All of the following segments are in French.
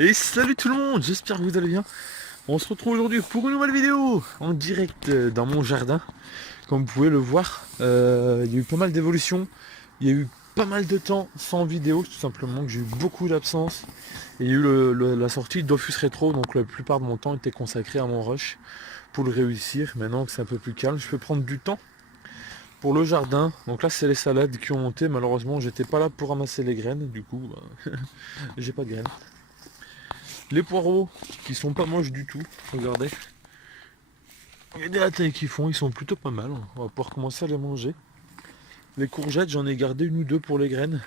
Et salut tout le monde, j'espère que vous allez bien. On se retrouve aujourd'hui pour une nouvelle vidéo en direct dans mon jardin. Comme vous pouvez le voir, il y a eu pas mal d'évolutions. Il y a eu pas mal de temps sans vidéo, tout simplement que j'ai eu beaucoup d'absence. Et il y a eu la sortie de Dofus Retro, donc la plupart de mon temps était consacré à mon rush pour le réussir. Maintenant que c'est un peu plus calme, je peux prendre du temps pour le jardin. Donc là c'est les salades qui ont monté. Malheureusement j'étais pas là pour ramasser les graines, du coup j'ai pas de graines. Les poireaux, qui sont pas moches du tout, regardez. Regardez la taille qu'ils font, ils sont plutôt pas mal. On va pouvoir commencer à les manger. Les courgettes, j'en ai gardé une ou deux pour les graines.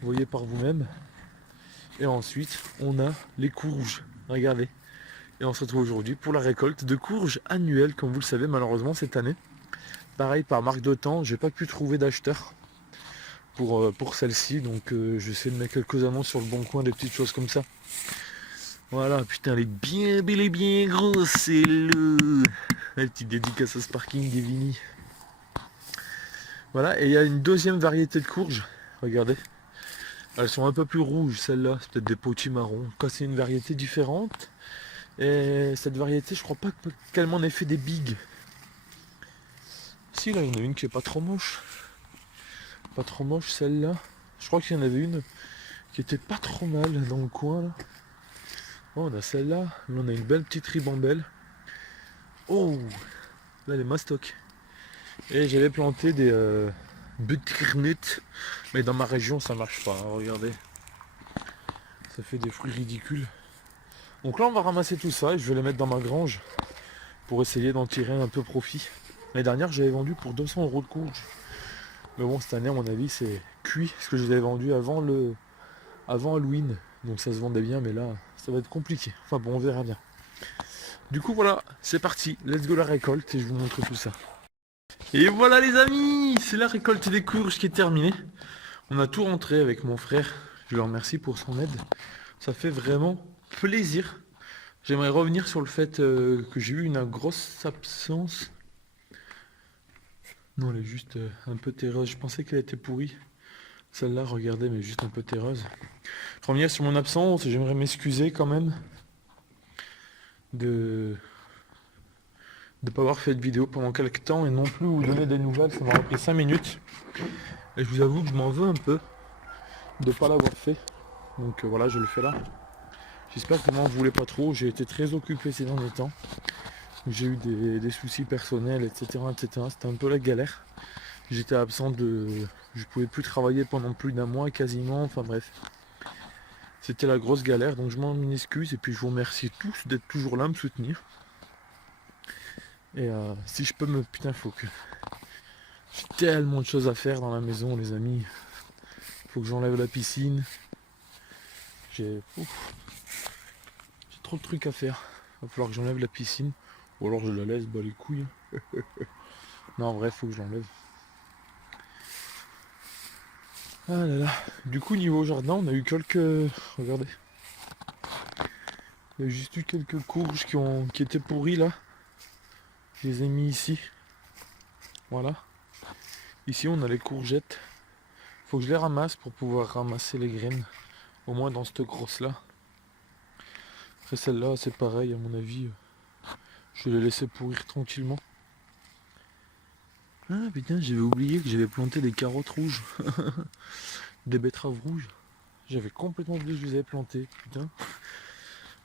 Vous voyez par vous-même. Et ensuite, on a les courges. Regardez. Et on se retrouve aujourd'hui pour la récolte de courges annuelles, comme vous le savez, malheureusement cette année. Pareil, par marque de temps, j'ai pas pu trouver d'acheteur pour celle-ci. Donc je vais essayer de mettre quelques annonces sur le bon coin, des petites choses comme ça. Voilà, putain, elle est bien belle et bien grosse, c'est le... La petite dédicace au Sparking des Vini. Voilà, et il y a une deuxième variété de courges. Regardez. Elles sont un peu plus rouges, celles-là. C'est peut-être des potis marrons. En tout cas, c'est une variété différente. Et cette variété, je crois pas qu'elle m'en ait fait des bigs. Si, là, il y en a une qui est pas trop moche. Pas trop moche, celle-là. Je crois qu'il y en avait une qui était pas trop mal dans le coin, là. Oh, on a celle-là. Là, on a une belle petite ribambelle. Oh, là, elle est mastoc. Et j'avais planté des butternuts, mais dans ma région ça marche pas, hein, regardez. Ça fait des fruits ridicules. Donc là on va ramasser tout ça et je vais les mettre dans ma grange pour essayer d'en tirer un peu profit. L'année dernière j'avais vendu pour 200 € de courge. Mais bon cette année à mon avis c'est cuit, parce que je les avais vendus avant Halloween. Donc ça se vendait bien mais là ça va être compliqué. Enfin bon on verra bien. Du coup voilà, c'est parti, let's go la récolte et je vous montre tout ça. Et voilà les amis, c'est la récolte des courges qui est terminée. On a tout rentré avec mon frère. Je le remercie pour son aide. Ça fait vraiment plaisir. J'aimerais revenir sur le fait que j'ai eu une grosse absence. Non, elle est juste un peu terreuse. Je pensais qu'elle était pourrie. Celle-là, regardez, mais juste un peu terreuse. Je revenir sur mon absence. J'aimerais m'excuser quand même de ne pas avoir fait de vidéo pendant quelques temps et non plus vous donner des nouvelles. Ça m'aurait pris 5 minutes. Et je vous avoue que je m'en veux un peu de ne pas l'avoir fait. Donc voilà, je le fais là. J'espère que vous m'en voulez pas trop. J'ai été très occupé ces derniers temps. J'ai eu des soucis personnels, etc., etc. C'était un peu la galère. J'étais absent de... Je pouvais plus travailler pendant plus d'un mois quasiment. Enfin bref. C'était la grosse galère. Donc je m'en excuse. Et puis je vous remercie tous d'être toujours là à me soutenir. Et si je peux me... Putain, faut que... J'ai tellement de choses à faire dans la maison, les amis. Faut que j'enlève la piscine. J'ai... J'ai trop de trucs à faire. Va falloir que j'enlève la piscine. Ou alors je la laisse, bah les couilles. Non, en vrai, faut que je l'enlève. Ah là là. Du coup, niveau jardin, on a eu quelques... Regardez. Il y a juste eu quelques courges qui étaient pourries là. Je les ai mis ici. Voilà. Ici, on a les courgettes. Faut que je les ramasse pour pouvoir ramasser les graines. Au moins dans cette grosse là. Après celle-là, c'est pareil, à mon avis. Je vais les laisser pourrir tranquillement. Ah putain, j'avais oublié que j'avais planté des carottes rouges. Des betteraves rouges. J'avais complètement oublié que je les avais plantées. Putain.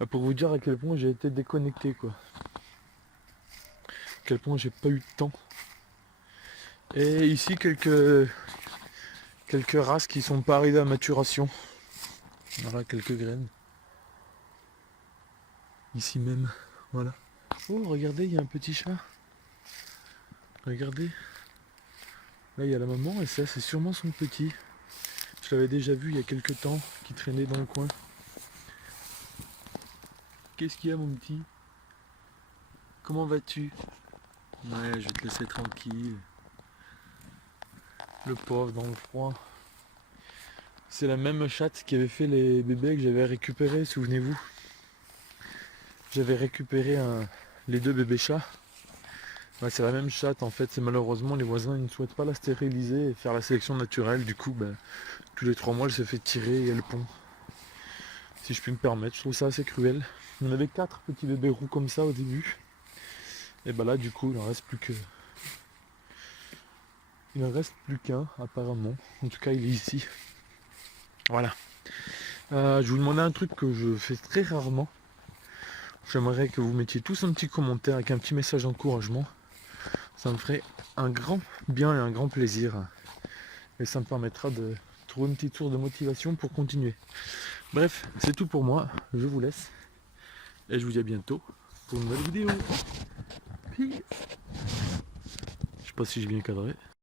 Pour vous dire à quel point j'ai été déconnecté quoi. À quel point j'ai pas eu de temps. Et ici quelques races qui sont pas arrivées à maturation. Voilà quelques graines. Ici même. Voilà. Oh regardez, il y a un petit chat. Regardez. Là il y a la maman et ça c'est sûrement son petit. Je l'avais déjà vu il y a quelques temps qui traînait dans le coin. Qu'est-ce qu'il y a mon petit? Comment vas-tu? Ouais, je vais te laisser tranquille. Le pauvre dans le froid. C'est la même chatte qui avait fait les bébés que j'avais récupérés, souvenez-vous. J'avais récupéré les deux bébés chats. Ouais, c'est la même chatte en fait, c'est malheureusement les voisins ils ne souhaitent pas la stériliser et faire la sélection naturelle. Du coup, tous les 3 mois elle se fait tirer et elle pond. si je puis me permettre. Je trouve ça assez cruel. On avait 4 petits bébés roux comme ça au début. Et bah là du coup il en reste plus que. Il en reste plus qu'un apparemment. En tout cas il est ici. Voilà. Je vous demandais un truc que je fais très rarement. J'aimerais que vous mettiez tous un petit commentaire avec un petit message d'encouragement. Ça me ferait un grand bien et un grand plaisir. Et ça me permettra de trouver une petite source de motivation pour continuer. Bref, c'est tout pour moi. Je vous laisse. Et je vous dis à bientôt pour une nouvelle vidéo. Peace. Je sais pas si j'ai bien cadré.